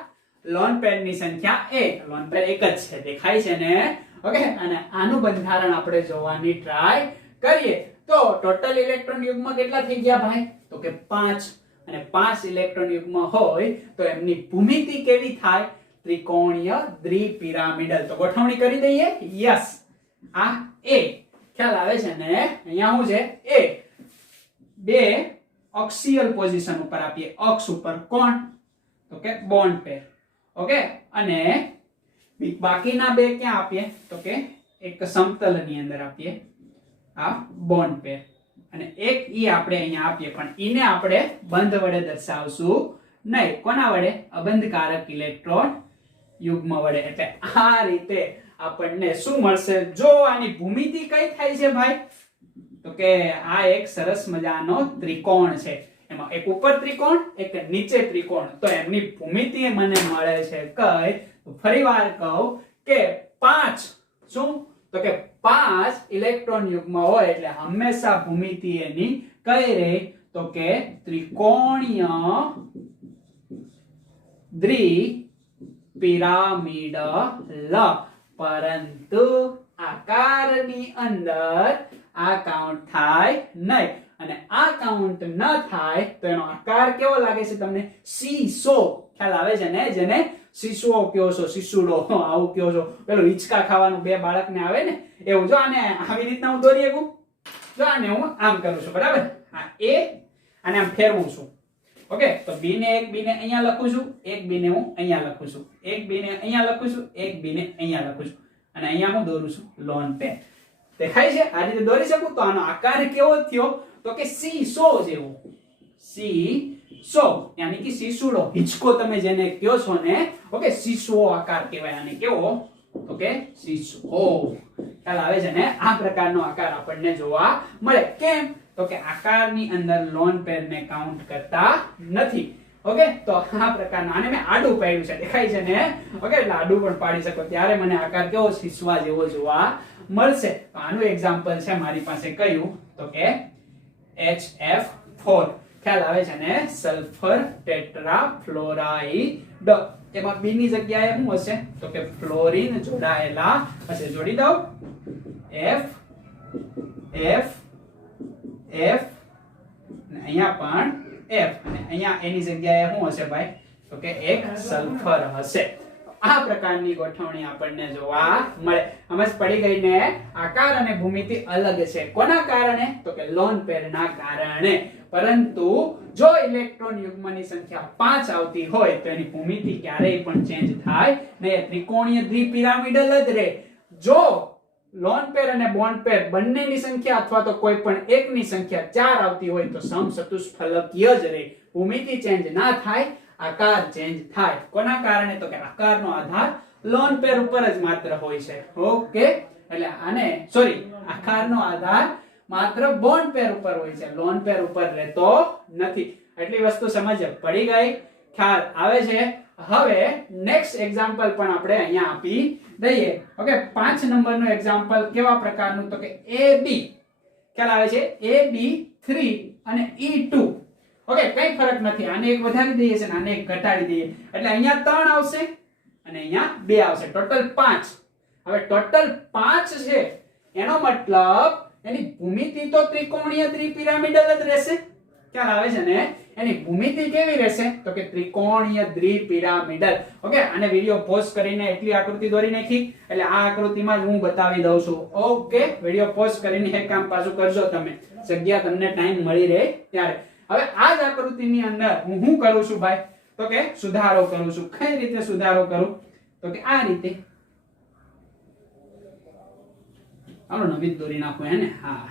લોન પેર ની સંખ્યા 1 લોન પેર એક જ છે દેખાય છે ને ઓકે અને આનું બંધારણ આપણે જોવાની ટ્રાય કરીએ તો ટોટલ ઇલેક્ટ્રોન યુગ્મ કેટલા થઈ ગયા ભાઈ તો કે 5 અને 5 ઇલેક્ટ્રોન યુગ્મ હોય તો એમની ભૂમિતિ કેવી થાય ત્રિકોણીય દ્વિપિરામિડલ તો ગોઠવણી કરી દઈએ યસ આ A ખ્યાલ આવે છે ને અહીંયા શું છે A બે ઓક્સિયલ પોઝિશન ઉપર આપીએ અક્ષ ઉપર કોણ તો કે બોન્ડ પેર ઓકે અને બાકીના બે ક્યાં આપીએ તો કે એક સમતલ ની અંદર આપીએ આ બોન્ડ પેર અને એક ઈ આપણે અહીંયા આપીએ પણ ઈને આપણે બંધ વડે દર્શાવશું નહીં કોના વડે અબંધકારક ઇલેક્ટ્રોન યુગ્મ વડે એટલે આ રીતે આપણને શું મળશે જો આની ભૂમિતિ કઈ થાય છે ભાઈ તો કે આ એક સરસ મજાનો ત્રિકોણ છે એમાં એક ઉપર ત્રિકોણ એક નીચે ત્રિકોણ તો એમની ભૂમિતિ મને મળે છે કઈ ફરીવાર કહું કે 5 શું તો કે 5 ઇલેક્ટ્રોન યુગ્મ હોય એટલે હંમેશા ભૂમિતિ એની કઈ રહે તો કે ત્રિકોણીય દ્વિપિરામિડલ પરંતુ આકારની અંદર આ કાઉન્ટ થાય નહીં અને આ કાઉન્ટ ન થાય તો એનો આકાર કેવો લાગે છે તમને સીસો ખ્યાલ આવે છે ને જેને શીશો કયો છો શીશુડો આવું કયો છો પેલું હિંચકા ખાવાનું બે બાળકને આવે ને એવું જો આને આવી રીતના હું દોરી શકું જો આને હું આમ કરું છું બરાબર આ A અને આમ ફેરવું છું ઓકે તો B ને એક B ને અહીંયા લખું છું એક B ને હું અહીંયા લખું છું એક B ને અહીંયા લખું છું એક B ને અહીંયા લખું છું અને અહીંયા હું દોરું છું લોન પેર દેખાય છે આ રીતે દોરી શકું તો આનો આકાર કેવો થયો તો કે સીસો જેવો સીસો યાની કે શીશુડો હિંચકો તમે જેને કહો છો ને ઓકે શીશો આકાર કહેવાય આને કેવો તો કે શીશો ખ્યાલ આવે છે ને આ પ્રકારનો આકાર આપણને જોવા મળે કેમ તો કે આકારની અંદર લોન પેર ને કાઉન્ટ કરતા નથી ઓકે તો આ પ્રકારનો આને મેં આડું પાડ્યું છે દેખાય છે ને ઓકે એટલે આડું પણ પાડી શકો ત્યારે મને આકાર કેવો શીશવા જેવો જોવા મળશે તો આનું એક્ઝામ્પલ છે મારી પાસે કયું તો કે HF4 ખ્યાલ આવે છે ને સલ્ફર ટેટ્રાફ્લોરાઇડ એમાં B ની જગ્યાએ શું હશે તો કે ફ્લોરીન જોડાયેલા હશે જોડી દઉં F F F અને અહીંયા પણ F અને અહીંયા એની જગ્યાએ શું હશે ભાઈ તો કે એક સલ્ફર હશે આ પ્રકારની ગોઠવણી આપણને જોવા મળે સમજ પડી ગઈ ને આકાર અને ભૂમિતિ અલગ છે કોના કારણે તો કે લોન પેરના કારણે પરંતુ જો ઇલેક્ટ્રોન યુગ્મની સંખ્યા 5 આવતી હોય તો એની ભૂમિતિ ક્યારેય પણ ચેન્જ થાય નહીં ત્રિકોણીય દ્વિપિરામિડલ જ રહે જો લોન પેર અને બોન્ડ પેર બંનેની સંખ્યા અથવા તો કોઈ પણ એકની સંખ્યા 4 આવતી હોય તો સમચતુષ્ફલકીય જ રહે ભૂમિતિ ચેન્જ ના થાય આકાર ચેન્જ થાય કોના કારણે તો કે આકારનો આધાર લોન પેર ઉપર જ માત્ર હોય છે ઓકે એટલે આને સોરી આકારનો આધાર માત્ર બોન્ડ પેર ઉપર હોય છે લોન પેર ઉપર રહેતો નથી એટલી વસ્તુ સમજ પડી ગઈ ખ્યાલ આવે છે હવે નેક્સ્ટ એક્ઝામ્પલ પણ આપણે અહીંયા આપી દઈએ ઓકે 5 નંબરનું એક્ઝામ્પલ કેવા પ્રકારનું તો કે AB ખ્યાલ આવે છે AB3 અને E2 ઓકે કઈ ફરક નથી આને એક વધારી દઈએ છે અને આને એક ઘટાડી દઈએ એટલે અહીંયા 3 આવશે અને અહીંયા 2 આવશે ટોટલ 5 હવે ટોટલ 5 છે એનો મતલબ એની ભૂમિતિ તો ત્રિકોણીય દ્વિપિરામિડલ જ રહેશે ખ્યાલ આવે છે ને એની ભૂમિતિ કેવી રહેશે તો કે ત્રિકોણીય દ્વિપિરામિડલ ઓકે આને વિડિયો પોઝ કરીને એટલી આકૃતિ દોરી નાખી એટલે આ આકૃતિમાં જ હું બતાવી દઉં છું ઓકે વિડિયો પોઝ કરીને એક કામ પાછું કરજો તમે જગ્યા તમને ટાઈમ મળી રહે ત્યારે હવે આ જ આકૃતિની અંદર હું શું કરું છું ભાઈ તો કે સુધારો કરું છું કઈ રીતે સુધારો કરું તો કે આ રીતે આનો નવી દોરી નાખું હે ને હા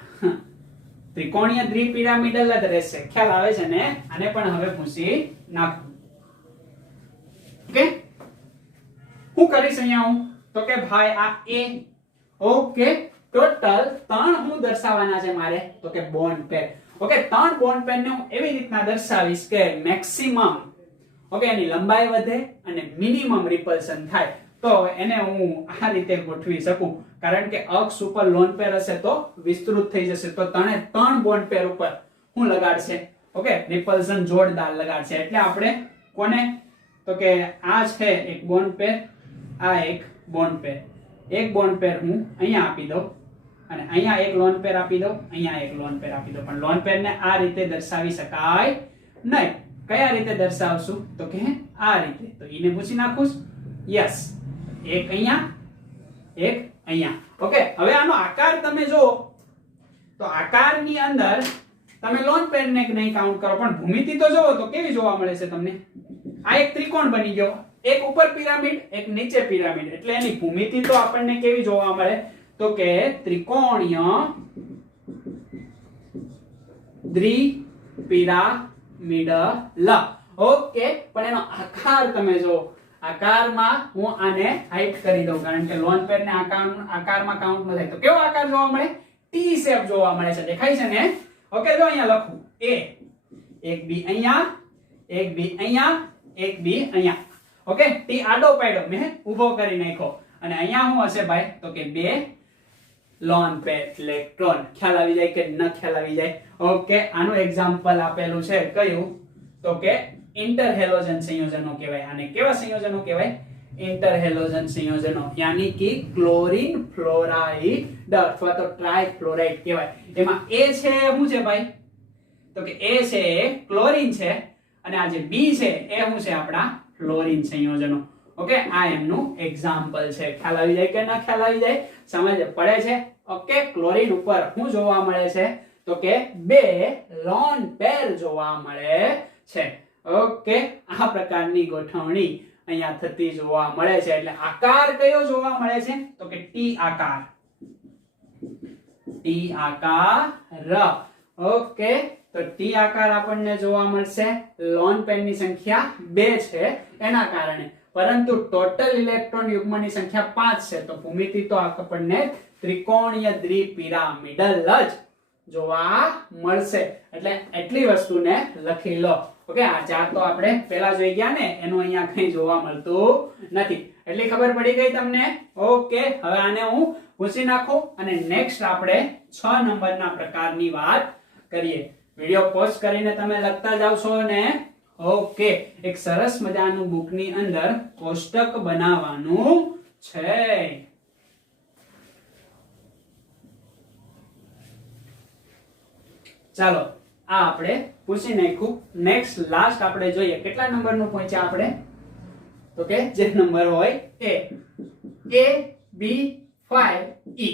ત્રિકોણીય દ્વિપિરામિડલ જ રહેશે ખ્યાલ આવે છે ને આને પણ હવે ભૂસી નાખું ઓકે હું કરીશ અહીંયા હું તો કે ભાઈ આ A ઓકે ટોટલ 3 હું દર્શાવવાના છે મારે તો કે બોન્ડ પેર ઓકે 3 બોન્ડ પેર ને હું એવી રીતના દર્શાવીશ કે મેક્સિમમ ઓકે એની લંબાઈ વધે અને મિનિમમ રિપલ્શન થાય તો એને હું આ રીતે ગોઠવી શકું, કારણ કે અક્ષ ઉપર લોન પેર હશે તો વિસ્તૃત થઈ જશે, તો ત્રણ બોન્ડ પેર ઉપર હું લગાડશે, ઓકે, રિપલ્શન જોરદાર લગાડશે. એટલે આપણે કોને, તો કે આ છે એક બોન્ડ પેર, આ એક બોન્ડ પેર, એક બોન્ડ પેર હું અહીંયા આપી દઉં અને અહીંયા એક લોન પેર આપી દઉં, અહીંયા એક લોન પેર આપી દઉં. પણ લોન પેર ને આ રીતે દર્શાવી શકાય નહીં. કયા રીતે દર્શાવશું, તો કે આ રીતે. તો ઈને પૂછી નાખું, યસ, એક અહીંયા, એક અહીંયા, ઓકે. હવે આનો આકાર તમે જો, તો આકારની અંદર તમે લોન પેર ને નહીં કાઉન્ટ કરો, પણ ભૂમિતિ તો જોવો તો કેવી જોવા મળે છે તમને. આ એક ત્રિકોણ બની ગયો, એક ઉપર પિરામિડ, એક નીચે પિરામિડ, એટલે એની ભૂમિતિ તો આપણને કેવી જોવા મળે, તો કે ત્રિકોણીય દ્વિપિરામિડલ, ઓકે. પણ એનો આકાર તમે જો, આકારમાં હું આને હાઈટ કરી દઉં, કારણ કે લોન પેર ને આકારમાં કાઉન્ટ ન થાય. તો કેવો આકાર જોવા મળે, ટી શેપ જોવા મળે છે, દેખાય છે ને, ઓકે. જો અહીંયા લખું, એ એક બી અહીંયા, એક બી અહીંયા, એક બી અહીંયા, ઓકે. ટી આડો પાડ્યો મેં ઊભો કરી નાખ્યો, અને અહીંયા શું હશે ભાઈ, તો કે બે લોન પેર ઇલેક્ટ્રોન. ખ્યાલ આવી જાય કે ન ખ્યાલ આવી જાય, ઓકે. આનું એક્ઝામ્પલ આપેલું છે, કયું, તો કે ઇન્ટરહેલોજન સંયોજનો કહેવાય. આને કેવા સંયોજનો કહેવાય, ઇન્ટરહેલોજન સંયોજનો, યાની કે ક્લોરીન ફ્લોરાઇડ અથવા તો ટ્રાઇફ્લોરાઇડ કહેવાય. એમાં એ છે શું છે ભાઈ, તો કે એ છે ક્લોરીન છે, અને આ જે બી છે એ શું છે, આપણા ફ્લોરીન સંયોજનો, ઓકે. આ એમનું એક્ઝામ્પલ છે. ખ્યાલ આવી જાય કે ના ખ્યાલ આવી જાય, સમજ પડે છે, ઓકે. ક્લોરીન ઉપર શું જોવા મળે છે, તો કે બે લોન પેર જોવા મળે છે, ઓકે. આ પ્રકારની ગોઠવણી અહીંયા થતી જોવા મળે છે. એટલે આકાર કયો જોવા મળે છે, તો કે ટી આકાર, ટી આકાર, ઓકે. તો ટી આકાર આપણને જોવા મળશે. લોન પેરની સંખ્યા 2 છે એના કારણે, પરંતુ ટોટલ ઇલેક્ટ્રોન યુગ્મની સંખ્યા 5 છે. તો ભૂમિતિ તો આપણને ત્રિકોણીય દ્વિપિરામિડલ જ જોવા મળશે. એટલે એટલી વસ્તુને લખી લો, ઓકે. આ ચાર તો આપણે પહેલા જોઈ ગયા ને, એનું અહીંયા કંઈ જોવા મળતું નથી. એટલી ખબર પડી ગઈ તમને, ઓકે. હવે આને હું પૂછી નાખું અને નેક્સ્ટ આપણે 6 નંબરના પ્રકારની વાત કરીએ. વિડિયો પોઝ કરીને તમે લખતા જાવશો ને, ઓકે. એક સરસ મજાનું બુકની અંદર કોષ્ટક બનાવવાનું છે. ચાલો, આ આપણે પૂછી નાખ્યું. નેક્સ્ટ લાસ્ટ આપણે જોઈએ, કેટલા નંબરનું પહોંચ્યા આપણે, તો કે જે નંબર હોય એ AB5E.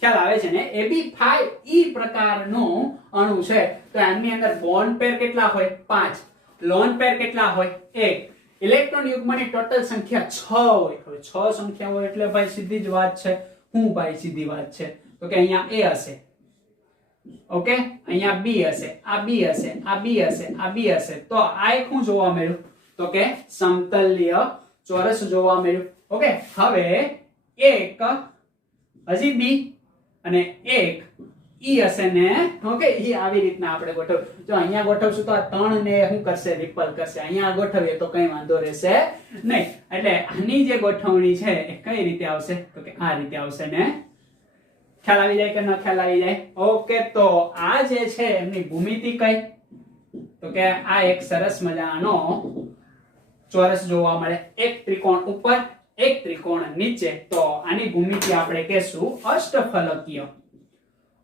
ખ્યાલ આવે છે ને, AB5E પ્રકારનું અણુ છે. તો આની અંદર બોન્ડ પેર કેટલા હોય, 5. લોન પેર કેટલા હોય, 1. ઇલેક્ટ્રોન યુગ્મની ટોટલ સંખ્યા 6 હોય. હવે 6 સંખ્યા હોય એટલે ભાઈ સીધી જ વાત છે. હું ભાઈ સીધી વાત છે, તો કે અહીંયા A હશે, ઓકે. અહીંયા B હશે, આ B હશે, આ B હશે, આ B હશે. તો આ એક શું જોવા મળ્યું, તો કે સમતલ્ય ચોરસ જોવા મળ્યું, ઓકે. હવે એક હજી B અને એક E હશે ને, ઓકે. E આવી રીતના આપણે ગોઠવ, જો અહીંયા ગોઠવશું તો આ 3 ને શું કરશે, રિપલ કરશે. અહીંયા ગોઠવીએ તો કઈ વાંધો રહેશે નહીં. એટલે આની જે ગોઠવણી છે એ કઈ રીતે આવશે, તો કે આ રીતે આવશે ને. ખ્યાલ આવી જાય કે ન ખ્યાલ આવી જાય, ઓકે. તો આ જે છે એમની ભૂમિતિ કઈ, તો કે આ એક સરસ મજાનો ચોરસ જોવા મળે, એક ત્રિકોણ ઉપર, એક ત્રિકોણ નીચે. તો આની ભૂમિતિ આપણે કહેશું અષ્ટફલકીય,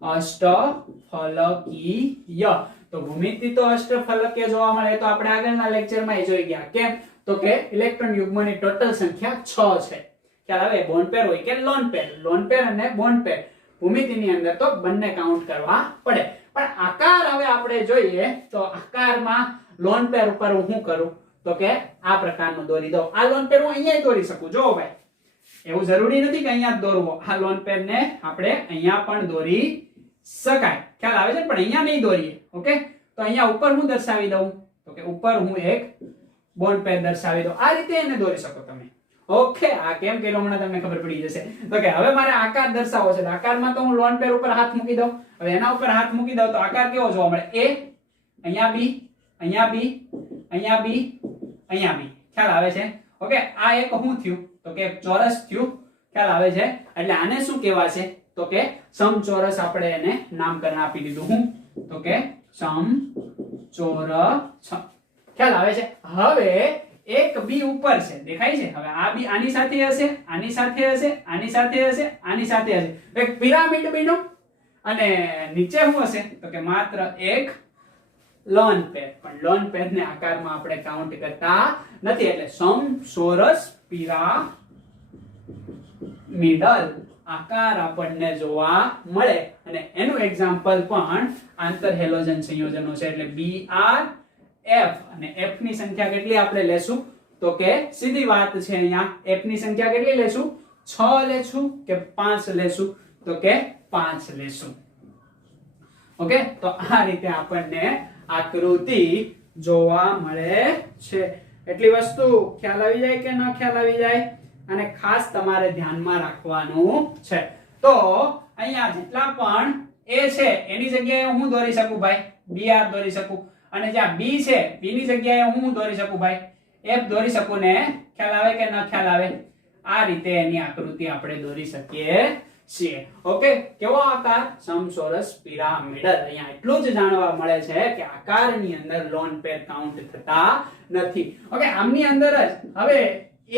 અષ્ટફલકીય. તો ભૂમિતિ તો અષ્ટફલકીય જોવા મળે. તો આપણે આગળના લેક્ચરમાં એ જોઈ ગયા. કેમ, તો કે ઇલેક્ટ્રોન યુગ્મની ટોટલ સંખ્યા 6 છે. ખ્યાલ આવે, બોન્ડ પેર હોય કે લોન પેર, લોન પેર અને બોન્ડ પેર ભૂમિતિની અંદર તો બંને કાઉન્ટ કરવા પડે. પણ આકાર હવે આપણે જોઈએ, તો આકારમાં લોન પેર ઉપર હું શું કરું, તો કે આ પ્રકારનું દોરી દઉં. આ લોન પેર હું અહીંયા દોરી શકું, જો ભાઈ, એવું જરૂરી નથી કે અહીંયા જ દોરવો. આ લોન પેર ને આપણે અહીંયા પણ દોરી શકાય, ખ્યાલ આવે છે, પણ અહીંયા નહીં દોરીએ, ઓકે. તો અહીંયા ઉપર હું દર્શાવી દઉં, તો કે ઉપર હું એક બોન્ડ પેર દર્શાવી દઉં. આ રીતે એને દોરી શકો તમે, ઓકે. આ કેમ કર્યો હમણાં તમને ખબર પડી જશે. તો કે હવે મારે આકાર દર્શાવવો છે. આકારમાં તો હું લોન પેર ઉપર હાથ મૂકી દઉં. હવે એના ઉપર હાથ મૂકી દઉં તો આકાર કેવો જોવા મળે, A, અહીંયા B, અહીંયા B, અહીંયા B, અહીંયા B. ખ્યાલ આવે છે, ઓકે. આ એક શું થયું, તો કે એક ચોરસ થયું, ખ્યાલ આવે છે? એટલે આને શું કહેવાશે? તો કે સમચોરસ. આપણે એને નામકરણ આપી દીધું. હું તો કે સમચોરસ. ખ્યાલ આવે છે? હવે એક બી ઉપર છે, દેખાય છે? હવે આ બી આની સાથે હશે, આની સાથે હશે, આની સાથે હશે, આની સાથે હશે, એક પિરામિડ બન્યો. અને નીચે શું હશે? તો કે માત્ર એક લોન પેર. પણ લોન પેર ને આકારમાં આપણે કાઉન્ટ કરતા નથી, એટલે સમચોરસ પિરામિડલ આકાર આપણને જોવા મળે. અને એનું એક્ઝામ્પલ પણ આંતર હેલોજન સંયોજનો છે. એટલે BR F અને F ની સંખ્યા કેટલી આપણે લેશું? તો કે સીધી વાત છે અહીંયા, F ની સંખ્યા કેટલી લેશું? 6 લેશું કે 5 લેશું? તો કે 5 લેશું. ઓકે, તો આ રીતે આપણને આકૃતિ જોવા મળે છે. એટલી વસ્તુ ખ્યાલ આવી જાય કે ન ખ્યાલ આવી જાય? અને ખાસ તમારે ધ્યાનમાં રાખવાનું છે. તો અહીંયા જેટલા પણ A છે એની જગ્યાએ હું દોરી શકું ભાઈ? BR દોરી શકું. અને જ્યાં B છે, B ની જગ્યાએ હું દોરી શકું ભાઈ? F દોરી શકું ને? ખ્યાલ આવે કે ન ખ્યાલ આવે? આ રીતે એની આકૃતિ આપણે દોરી શકીએ છીએ. ઓકે, કેવો આકાર? સમચોરસ પિરામિડલ. અહીંયા એટલું જ જાણવા મળે છે કે આકારની અંદર લોન પેર કાઉન્ટ થતા નથી. ઓકે, આમની અંદર જ હવે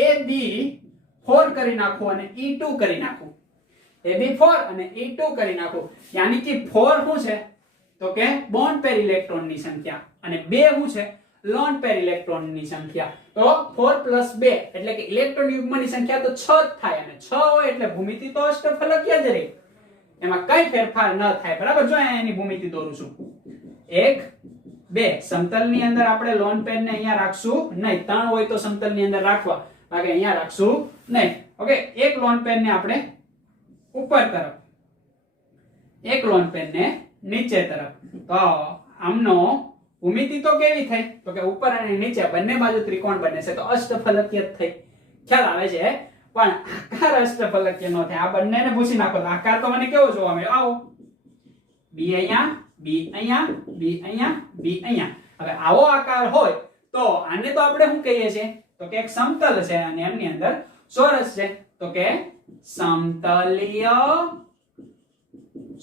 AB4 કરી નાખું અને E2 કરી નાખું. AB4 અને E2 કરી નાખું. યાની કે 4 શું છે? તો કે બોન્ડ પેર ઇલેક્ટ્રોનની સંખ્યા, અને 2 શું છે? લોન પેર ઇલેક્ટ્રોનની સંખ્યા. તો 4 + 2 એટલે કે ઇલેક્ટ્રોન યુગ્મની સંખ્યા તો 6 જ થાય, અને 6 હોય એટલે ભૂમિતિ તો અષ્ટફલકીય જ રહે, એમાં કઈ ફેરફાર ન થાય. બરાબર? જો એની ભૂમિતિ દોરું છું. 1 2 સમતલની અંદર આપણે લોન પેર ને અહીંયા રાખશું નહીં. 3 હોય તો સમતલની અંદર રાખવા, બાકી અહીંયા રાખશું નહીં. ઓકે, એક લોન પેર ને આપણે ઉપર તરફ, એક લોન પેર ને નીચે તરફ. તો આમનો ભૂમિતિ તો કેવી થઈ? તો કે ઉપર અને નીચે બંને બાજુ ત્રિકોણ બને છે, તો અષ્ટફલકીય થઈ. ખ્યાલ આવે છે? પણ આકાર અષ્ટફલકીય નો થાય. આ બંનેને પૂછી નાખો તો આકાર તો મને કેવો જોવા મળે? આવો, B અહીંયા, B અહીંયા, B અહીંયા, B અહીંયા. હવે આવો આકાર હોય તો આને તો આપણે શું કહીએ છીએ? તો કે એક સમતલ છે અને એમની અંદર ચોરસ છે. તો કે સમતલીય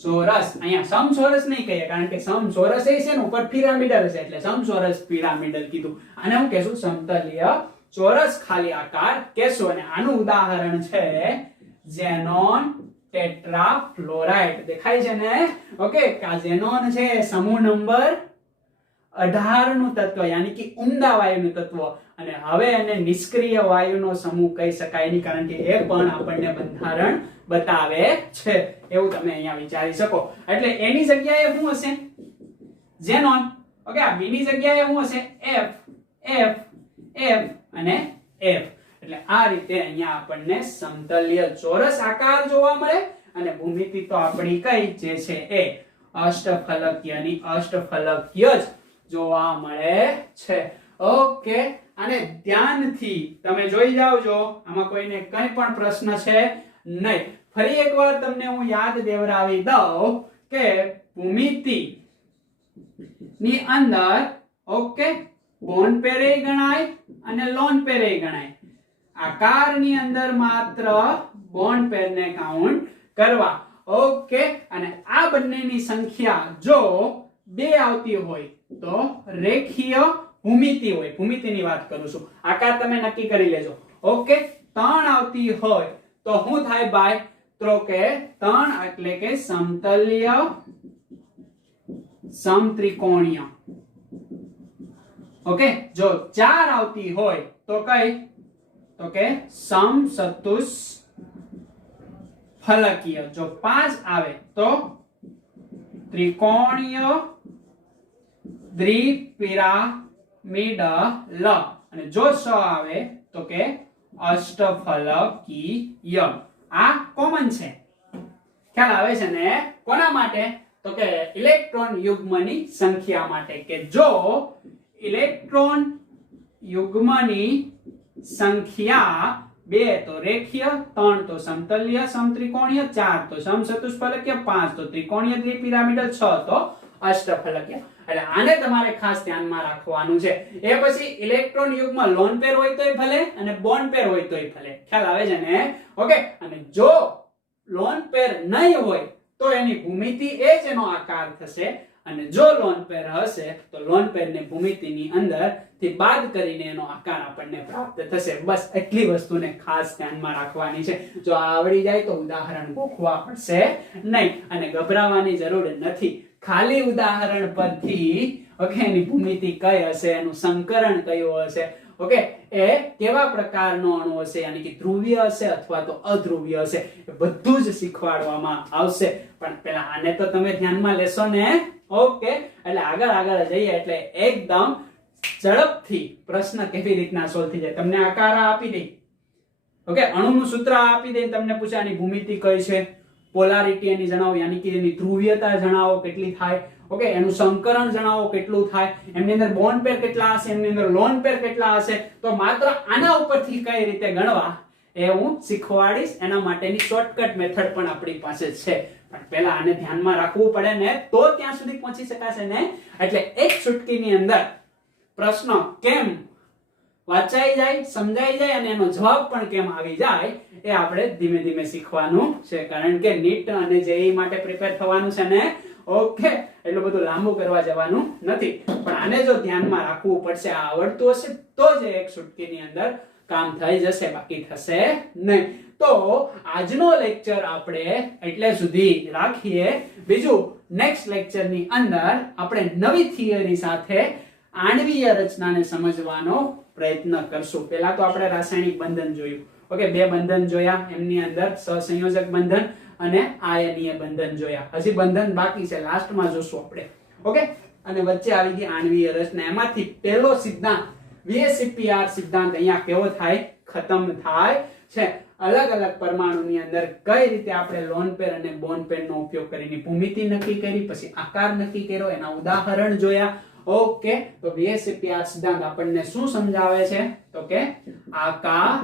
ચોરસ. અહીંયા સમચોરસ નહીં કહીએ, કારણ કે સમચોરસ એ છે ને ઉપર પિરામિડલ છે, એટલે સમચોરસ પિરામિડલ કીધું. આને હું કહેશું? સમતલીય ચોરસ ખાલી આકાર કહેશું. અને આનું ઉદાહરણ છે ઝેનોન ટેટ્રાફ્લોરાઇડ. દેખાય છે ને? ઓકે, આ ઝેનોન છે સમૂહ નંબર 18 નું તત્વ, યાની કે ઉમદા વાયુનું તત્વ. અને હવે એને નિષ્ક્રિય વાયુનો સમૂહ કહી શકાય નહીં, કારણ કે એ પણ આપણને બંધારણ બતાવે છે, એવું તમે અહીંયા વિચારી શકો. એટલે એની જગ્યાએ શું હશે? ઝેનોન. ઓકે, આ B ની જગ્યાએ શું હશે? F F F અને F. એટલે આ રીતે અહીંયા આપણને સમતલીય ચોરસ આકાર જોવા મળે. અને ભૂમિતિ તો આપણી કઈ જે છે એ અષ્ટફલકીયની અષ્ટફલકીય જ જોવા મળે છે. ઓકે, અને ધ્યાનથી તમે જોઈ જાવજો, આમાં કોઈને કંઈ પણ પ્રશ્ન છે નહીં. ફરી એકવાર તમને હું યાદ દેવરાવી દઉં કે ભૂમિતિ ની અંદર ઓકે બોન્ડ પેરે ગણાય અને લોન પેરે ગણાય. આકારની અંદર માત્ર બોન્ડ પેર ને કાઉન્ટ કરવા. ઓકે, અને આ બંનેની સંખ્યા જો 2 આવતી હોય તો રેખીય ભૂમિતિ હોય. ભૂમિતિની વાત કરું છું, આકાર તમે નક્કી કરી લેજો. ઓકે, 3 આવતી હોય તો શું થાય ભાઈ? તો કે 3 એટલે કે સમતલીય સમત્રિકોણીય. ઓકે, જો 4 આવતી હોય તો કઈ? તો કે સમચતુષ ફલકીય. જો 5 આવે તો ત્રિકોણીય દ્વિપિરામિડલ. અને જો 6 આવે તો કે અષ્ટફલકીય. આ કોમન છે, ખ્યાલ આવે છે ને? કોના માટે? તો કે ઇલેક્ટ્રોન યુગ્મની સંખ્યા માટે. કે જો ઇલેક્ટ્રોન યુગ્મની સંખ્યા 2 તો રેખીય, 3 તો સમતલીય સમત્રિકોણીય, 4 તો સમચતુષ્ફલકીય, 5 તો ત્રિકોણીય દ્વિપિરામિડલ, 6 તો અષ્ટફલકીય. એટલે આને તમારે ખાસ ધ્યાનમાં રાખવાનું છે. એ પછી ઇલેક્ટ્રોન યુગ્મ લોન પેર હોય તોય ભલે અને બોન્ડ પેર હોય તોય ભલે. ખ્યાલ આવે છે ને? ઓકે. અને જો લોન પેર નહીં હોય તો એની ભૂમિતિ એ જ એનો આકાર થશે, અને જો લોન પેર હશે તો લોન પેરની ભૂમિતિની અંદર થી બાદ કરીને એનો આકાર આપણને પ્રાપ્ત થશે. બસ એટલી વસ્તુને ખાસ ધ્યાનમાં રાખવાની છે. જો આ આવડી જાય તો ઉદાહરણ ગોખવા પડશે નહીં અને ગભરાવાની જરૂર નથી. ખાલી ઉદાહરણ પરથી ઓકે એની ભૂમિતિ કઈ હશે, એનું સંકરણ કયું હશે, ઓકે એ કેવા પ્રકારનો અણુ હશે, યાની કે ધ્રુવીય હશે અથવા તો અધ્રુવીય હશે, એ બધું જ શીખવાડવામાં આવશે. પણ પેલા આને તો તમે ધ્યાનમાં લેશો ને? ઓકે. એટલે આગળ જઈએ એટલે એકદમ ઝડપથી પ્રશ્ન કેવી રીતના સોલ્વ થઈ જાય. તમને આકાર આપી દે, ઓકે અણુનું સૂત્ર આપી દે, તમને પૂછે આની ભૂમિતિ કઈ છે, પોલારિટી એની જણાવો, યાની કે એની ધ્રુવીયતા જણાવો કેટલી થાય, ઓકે એનું સંકરણ જણાવો કેટલું થાય, એમની અંદર બોન્ડ પેર કેટલા હશે, એમની અંદર લોન પેર કેટલા હશે. તો માત્ર આના ઉપરથી કઈ રીતે ગણવા એ હું શીખવાડીશ. એના માટેની શોર્ટકટ મેથડ પણ આપણી પાસે છે, પણ પહેલા આને ધ્યાનમાં રાખવું પડે ને તો ત્યાં સુધી પહોંચી શકાશે ને. એટલે એક ચુટકીની અંદર પ્રશ્ન કેમ વાંચાઈ જાય, સમજાઈ જાય અને એનો જવાબ પણ કેમ આવી જાય એ આપણે ધીમે ધીમે શીખવાનું છે. કારણ કે નીટ અને જેઈ માટે પ્રિપેર થવાનું છે ને. ઓકે. એટલું બધું લાંબુ કરવા જવાનું નથી, પણ આને જો ધ્યાનમાં રાખવું પડશે, આ આવડતું હશે તો જ એક ચુટકીની અંદર કામ થઈ જશે, બાકી થશે નહીં. તો આજનો લેક્ચર આપણે એટલે સુધી રાખીએ. બીજું નેક્સ્ટ લેક્ચર ની અંદર આપણે નવી થિયરી સાથે આણ્વીય રચનાને સમજવાનો પ્રયત્ન કરશું. પહેલા તો આપણે રાસાયણિક બંધન જોયું, ઓકે બે બંધન જોયા, એમની અંદર સહસંયોજક બંધન અને આયનીય બંધન જોયા. હજી બંધન બાકી છે, લાસ્ટમાં જોશું આપણે. ઓકે. અને વચ્ચે આવી ગઈ આણ્વીય રચના. એમાંથી પહેલો સિદ્ધાંત VSEPR સિદ્ધાંત અહીંયા કેવો થાય, ખતમ થાય છે. અલગ અલગ પરમાણુની અંદર કઈ રીતે આપણે લોન પેર અને બોન્ડ પેર નો ઉપયોગ કરીને ભૂમિતિ નક્કી કરી, પછી આકાર નક્કી કર્યો, એના ઉદાહરણ જોયા. ઓકે. તો VSEPR સિદ્ધાંત આપણને શું સમજાવે છે તો કે આકાર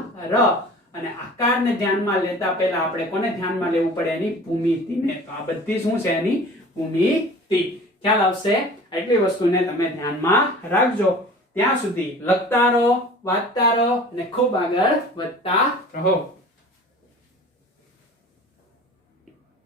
અને આકારને ધ્યાનમાં લેતા પહેલા આપણે કોને ધ્યાનમાં લેવું પડે, એની ભૂમિતિને. તો આ બધી શું છે, એની ભૂમિતિ. ખ્યાલ આવશે? એટલી વસ્તુને તમે ધ્યાનમાં રાખજો. ત્યાં સુધી લખતા રહો, વાંચતા રહો અને ખૂબ આગળ વધતા રહો.